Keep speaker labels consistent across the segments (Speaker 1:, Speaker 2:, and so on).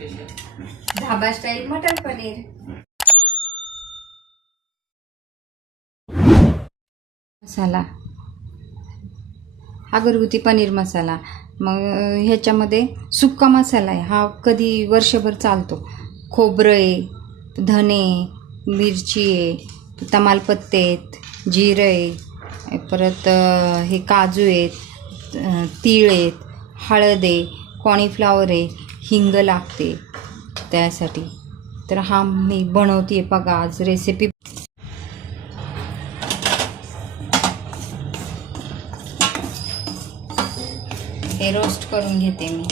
Speaker 1: Special
Speaker 2: dhaba style matar paneer masala हा घरगुती पनीर मसाला मग ह्याच्यामध्ये सुक्का मसाला आहे. हा कधी वर्षभर चालतो. खोबरं आहे धने मिरची आहे तमालपत्ते आहेत जिरं आहे परत हे काजू आहेत तीळ आहेत हळद आहे कॉर्नफ्लावर आहे. हिंग लागते त्यासाठी. तर हा मी बनवते बघा आज रेसिपी हे रोस्ट करून घेते मी.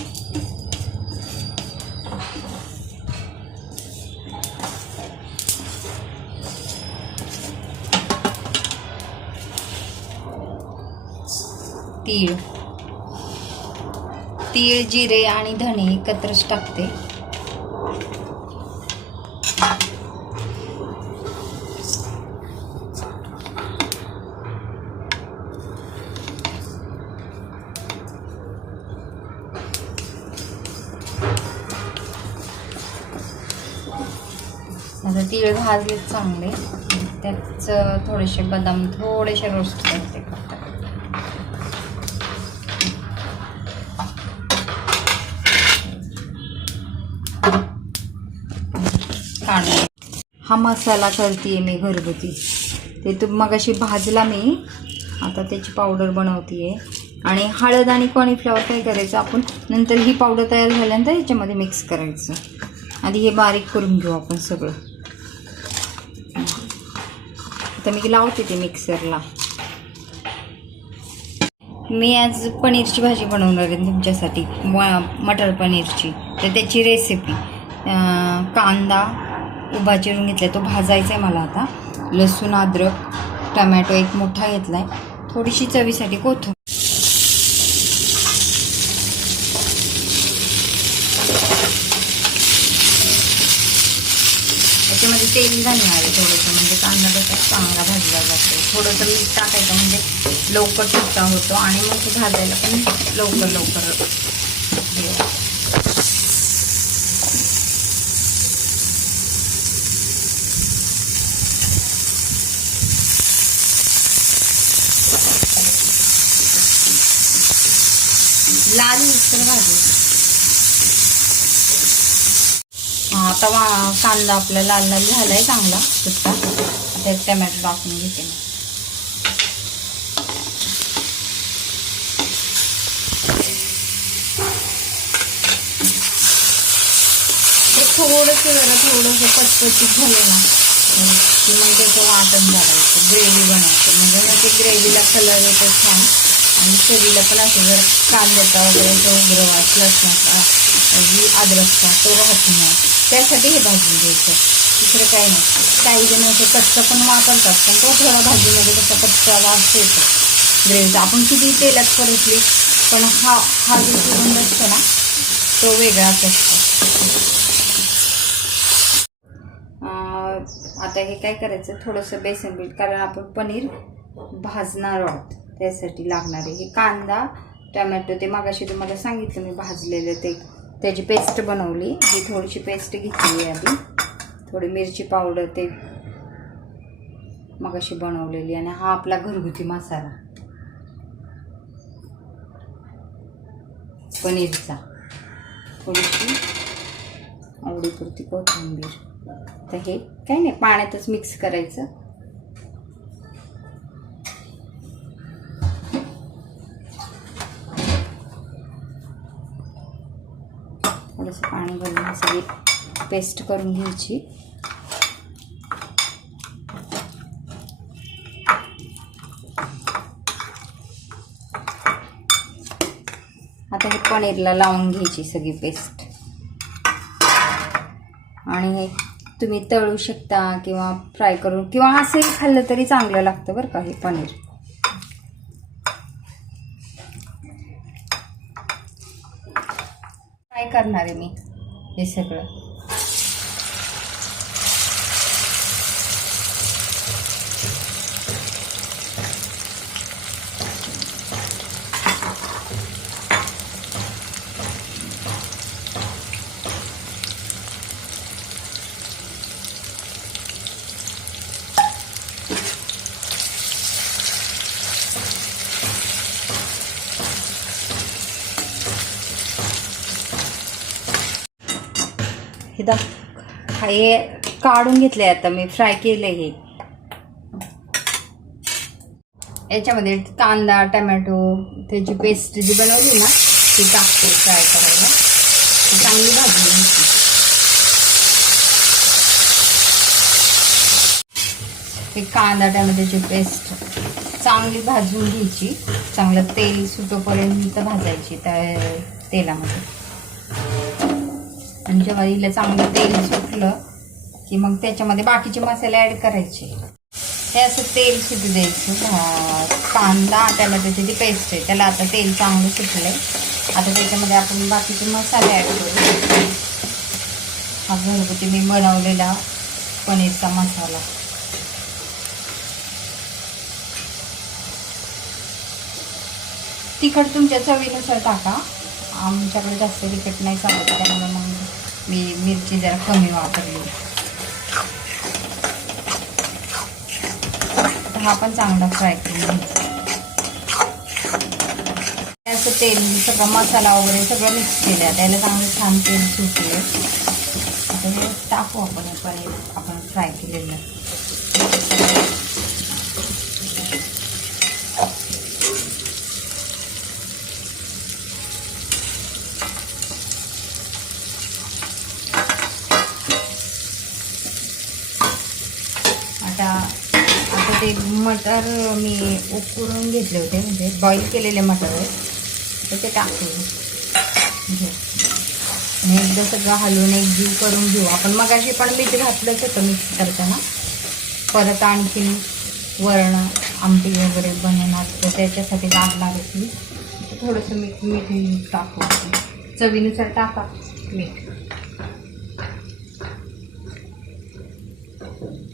Speaker 2: तीळ. तीळ जिरे आणि धणे एकत्रच टाकते. आता तीळ भाजले चांगले. त्याच थोडेसे बदाम थोडेसे रोस्ट करते. कांदा हा मसाला करते मी घरगुती. ते तू मगाशी भाजला मी आता त्याची पावडर बनवते आणि हळद आणि कॉर्नफ्लॉवर काय करायचं आपण नंतर ही पावडर तयार झाल्यानंतर ह्याच्यामध्ये मिक्स करायचं. आधी हे बारीक करून घेऊ आपण सगळं. आता मी लावते ते मिक्सरला. मी आज पनीरची भाजी बनवणार आहे तुमच्यासाठी मटर पनीरची. तर त्याची रेसिपी कांदा उभा चिरून घेतला तो भाजायचा आहे मला आता. लसूण अद्रक टमॅटो एक मोठा घेतला आहे थोडीशी चवीसाठी कोथंबीर त्याच्यामध्ये तेल घालणार आहे थोडंसं. म्हणजे कांदा कसा चांगला भाजला जातो. थोडंसं मीठ टाकायचं. म्हणजे लवकर सुट्टा होतो आणि मग ते भाजायला पण लवकर लवकर हे होतं. लाल मिक्सर भाजू हा, आता वा- कांदा आपला लाल लाल झालाय चांगला सुट्टा. एक टमॅटो टाकून घेते मी. ते थोडंसं जरा थोडंसं पचपचीत झालं ना. की मग त्याचं वाटण घालायचं ग्रेव्ही बनवायचं. म्हणजे मग ते ग्रेव्हीला कलर येतो छान. आणि चवीला पण असं जर कांद्याचा वगैरे उग्र उग्रवास लसणाचा अद्रकचा तो राहत नाही. त्यासाठी हे भाजून घ्यायचं. दुसरं काही नाही. काही जण असे कच्चा पण वापरतात पण तो थोडा भाजीमध्ये कसा कच्चा वास येतो. ग्रेव्हीचा आपण किती तेलात परतली पण हा हा जो सुगंध असतो ना तो वेगळाच असतो. आता हे काय करायचं? थोडंसं बेसन पीठ कारण आपण पनीर भाजणार आहोत. त्यासाठी लागणारे हे कांदा टमॅटो ते मागाशी तुम्हाला सांगितलं मी भाजलेलं ते. त्याची पेस्ट बनवली. ही थोडीशी पेस्ट घेतली आहे आधी. थोडी मिरची पावडर ते मग अशी बनवलेली आणि हा आपला घरगुती मसाला. पनीरचा. थोडीशी आवडीपुरती कोथिंबीर. तर हे काही नाही पाण्यातच मिक्स करायचं. थोडंसं पाणी घालून सगळी पेस्ट करून घ्यायची. आता हे पनीरला लावून घ्यायची सगळी पेस्ट आणि हे तुम्ही तळू शकता किंवा फ्राय करून किंवा असंही खाल्लं तरी चांगलं लागतं बरं का हे पनीर. काय करणार आहे मी हे सगळं? इथं हे काढून घेतले आता मी फ्राय केलं हे. याच्यामध्ये कांदा टमॅटो त्याची पेस्ट जी बनवली ना ती टाकते फ्राय करायला. ती चांगली भाजून घ्यायची हे कांदा टमॅटोची पेस्ट चांगली भाजून घ्यायची. चांगलं तेल सुटोपर्यंत भाजायची त्या तेलामध्ये. आणि जेव्हा हिला चांगलं तेल सुटलं की मग त्याच्यामध्ये बाकीचे मसाले ॲड करायचे. हे असं तेल सुटू द्यायचं. कांदा त्याला त्याची जी पेस्ट आहे त्याला आता तेल चांगलं सुटलंय. आता त्याच्यामध्ये आपण बाकीचे मसाले ॲड करू. हा घरगुती मी बनवलेला पनीरचा मसाला. तिखट तुमच्या चवीनुसार टाका. आमच्याकडे जास्त तिखट नाही चालत त्यामुळे मग मी मिरची जरा कमी वापरली. तर हा पण चांगला फ्राय करून घ्यायचा असं तेल सगळं मसाला वगैरे सगळं मिक्स केलं त्याला चांगलं छान तेल सुटले. आता हे टाकू आपण पनीर आपण फ्राय केलेलं आता आता ते मटर मी उकळून घेतले होते म्हणजे बॉईल केलेले मटर. आहे तर ते टाकू घेऊ. आणि एकदा सगळं हलवून एक जीव करून घेऊ. आपण मगाशी पण मीठ घातलंच होतं मिक्स करताना. परत आणखीन वरण आमटी वगैरे बनवणार. तर त्याच्यासाठी लागणार आहे थोडंसं मीठ मीठ टाकू चवीनुसार टाका मीठ.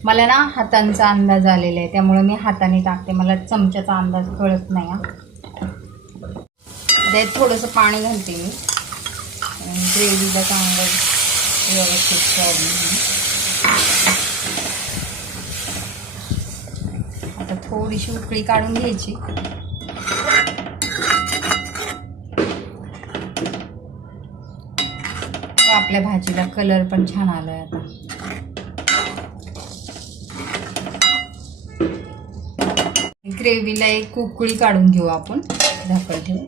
Speaker 2: मला ना हातांचा अंदाज आलेला आहे त्यामुळे मी हाताने टाकते. मला चमच्याचा अंदाज कळत नाही हा. त्यात थोडंसं पाणी घालते मी. ग्रेव्हीला चांगलं व्यवस्थित करून आता थोडीशी उकळी काढून घ्यायची. आपल्या भाजीला कलर पण छान आलाय आता. ग्रेव्हीला एक उकळी काढून घेऊ आपण. झाकण ठेवून.